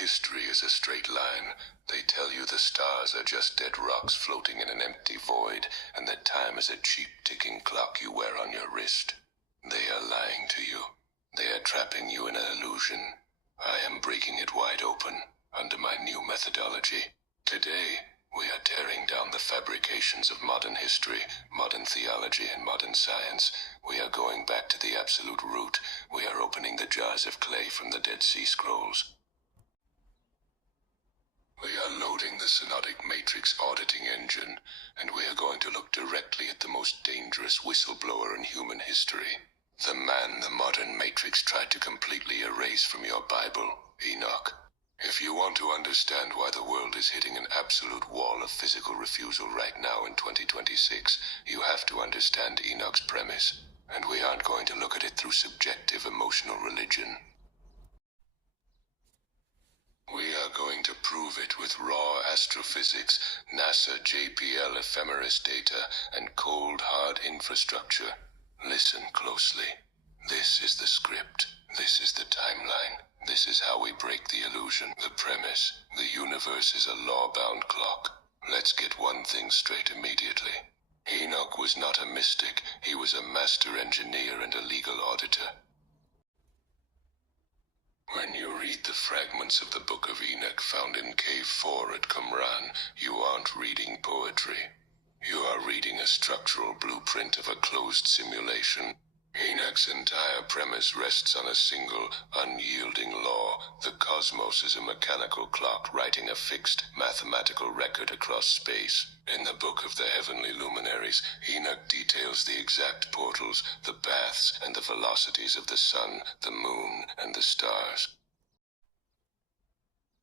history is a straight line, they tell you the stars are just dead rocks floating in an empty void, and that time is a cheap ticking clock you wear on your wrist. They are lying to you. They are trapping you in an illusion. I am breaking it wide open under my new methodology. Today, we are tearing down the fabrications of modern history, modern theology, and modern science. We are going back to the absolute root. We are opening the jars of clay from the Dead Sea Scrolls. We are loading the Synodic Matrix auditing engine, and we are going to look directly at the most dangerous whistleblower in human history. The man the modern Matrix tried to completely erase from your Bible, Enoch. If you want to understand why the world is hitting an absolute wall of physical refusal right now in 2026, you have to understand Enoch's premise. And we aren't going to look at it through subjective emotional religion. We are going to prove it with raw astrophysics, NASA JPL ephemeris data, and cold hard infrastructure. Listen closely. This is the script. This is the timeline. This is how we break the illusion. The premise. The universe is a law-bound clock. Let's get one thing straight immediately. Enoch was not a mystic. He was a master engineer and a legal auditor. When you read the fragments of the Book of Enoch found in Cave 4 at Qumran, you aren't reading poetry. You are reading a structural blueprint of a closed simulation. Enoch's entire premise rests on a single, unyielding law. The cosmos is a mechanical clock writing a fixed, mathematical record across space. In the Book of the Heavenly Luminaries, Enoch details the exact portals, the paths, and the velocities of the sun, the moon, and the stars.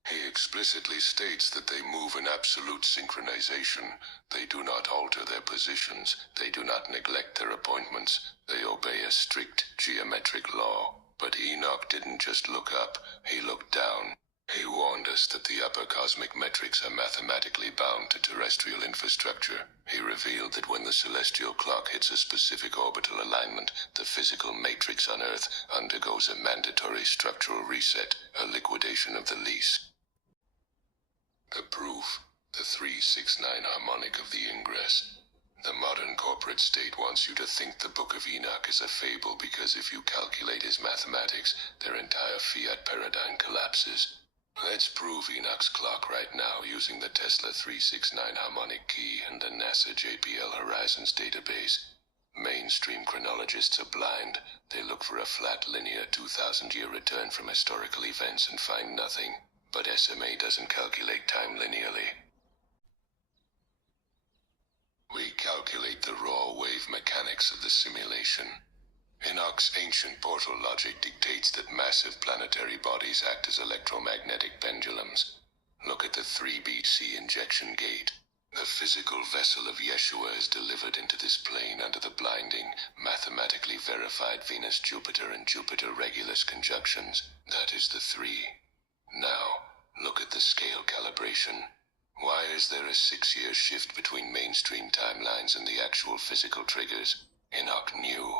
He explicitly states that they move in absolute synchronization. They do not alter their positions. They do not neglect their appointments. They obey a strict geometric law. But Enoch didn't just look up. He looked down. He warned us that the upper cosmic metrics are mathematically bound to terrestrial infrastructure. He revealed that when the celestial clock hits a specific orbital alignment, the physical matrix on Earth undergoes a mandatory structural reset, a liquidation of the lease. The proof, the 369 harmonic of the ingress. The modern corporate state wants you to think the Book of Enoch is a fable because if you calculate his mathematics, their entire fiat paradigm collapses. Let's prove Enoch's clock right now using the Tesla 369 harmonic key and the NASA JPL Horizons database. Mainstream chronologists are blind. They look for a flat linear 2,000-year return from historical events and find nothing. But SMA doesn't calculate time linearly. We calculate the raw wave mechanics of the simulation. Enoch's ancient portal logic dictates that massive planetary bodies act as electromagnetic pendulums. Look at the 3 BC injection gate. The physical vessel of Yeshua is delivered into this plane under the blinding, mathematically verified Venus-Jupiter and Jupiter-Regulus conjunctions. That is the 3. Now, look at the scale calibration. Why is there a 6-year shift between mainstream timelines and the actual physical triggers? Enoch knew.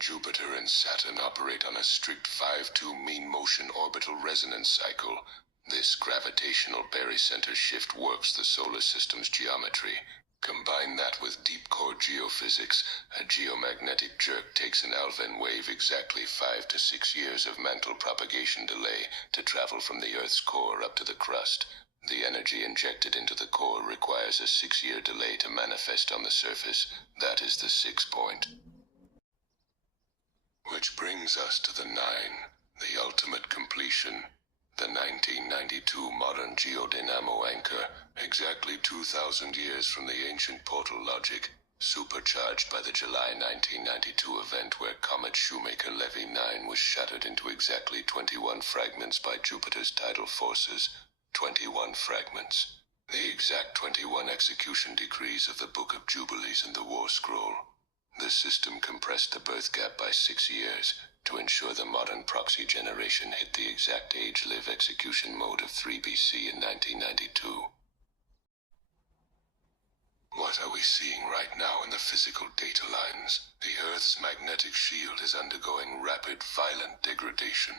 Jupiter and Saturn operate on a strict 5-2 mean motion orbital resonance cycle. This gravitational barycenter shift warps the solar system's geometry. Combine that with deep core geophysics, a geomagnetic jerk takes an Alfvén wave exactly 5 to 6 years of mantle propagation delay to travel from the Earth's core up to the crust. The energy injected into the core requires a 6-year delay to manifest on the surface. That is the 6 point. Which brings us to the 9, the ultimate completion. The 1992 modern geodynamo anchor, exactly 2,000 years from the ancient portal logic, supercharged by the July 1992 event where Comet Shoemaker-Levy 9 was shattered into exactly 21 fragments by Jupiter's tidal forces. 21 fragments. The exact 21 execution decrees of the Book of Jubilees and the War Scroll. The system compressed the birth gap by 6 years to ensure the modern proxy generation hit the exact age-live execution mode of 3 BC in 1992. What are we seeing right now in the physical data lines? The Earth's magnetic shield is undergoing rapid, violent degradation.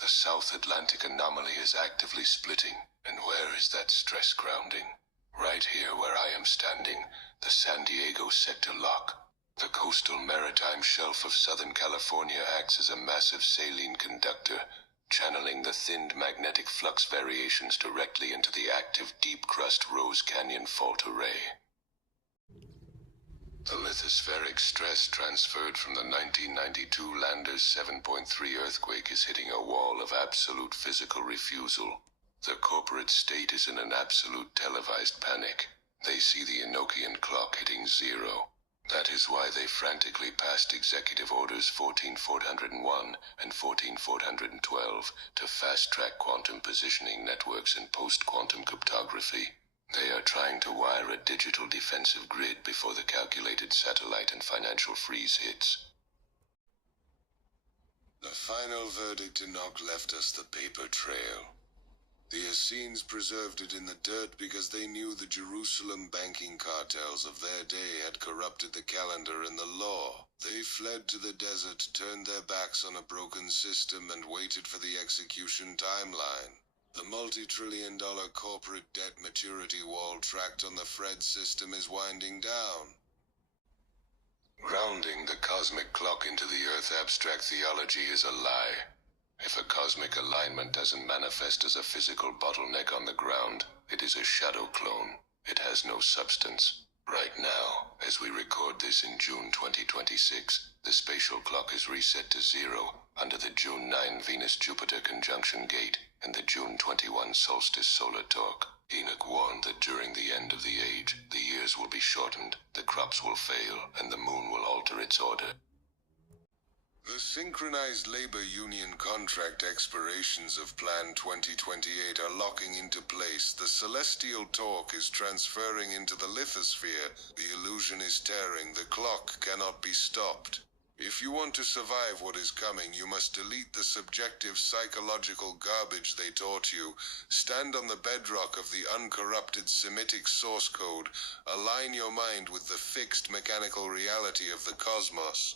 The South Atlantic anomaly is actively splitting, and where is that stress grounding? Right here where I am standing, the San Diego sector lock. The coastal maritime shelf of Southern California acts as a massive saline conductor, channeling the thinned magnetic flux variations directly into the active deep crust Rose Canyon fault array. The lithospheric stress transferred from the 1992 Landers 7.3 earthquake is hitting a wall of absolute physical refusal. The corporate state is in an absolute televised panic. They see the Enochian clock hitting zero. That is why they frantically passed Executive Orders 14401 and 14412 to fast-track quantum positioning networks and post-quantum cryptography. They are trying to wire a digital defensive grid before the calculated satellite and financial freeze hits. The final verdict Enoch left us the paper trail. The Essenes preserved it in the dirt because they knew the Jerusalem banking cartels of their day had corrupted the calendar and the law. They fled to the desert, turned their backs on a broken system, and waited for the execution timeline. The multi-trillion-dollar corporate debt maturity wall tracked on the Fred system is winding down. Grounding the cosmic clock into the Earth abstract theology is a lie. If a cosmic alignment doesn't manifest as a physical bottleneck on the ground, it is a shadow clone. It has no substance. Right now, as we record this in June 2026, the spatial clock is reset to zero under the June 9 Venus-Jupiter conjunction gate and the June 21 solstice solar torque. Enoch warned that during the end of the age, the years will be shortened, the crops will fail, and the moon will alter its order. The synchronized labor union contract expirations of Plan 2028 are locking into place. The celestial torque is transferring into the lithosphere. The illusion is tearing. The clock cannot be stopped. If you want to survive what is coming, you must delete the subjective psychological garbage they taught you. Stand on the bedrock of the uncorrupted Semitic source code. Align your mind with the fixed mechanical reality of the cosmos.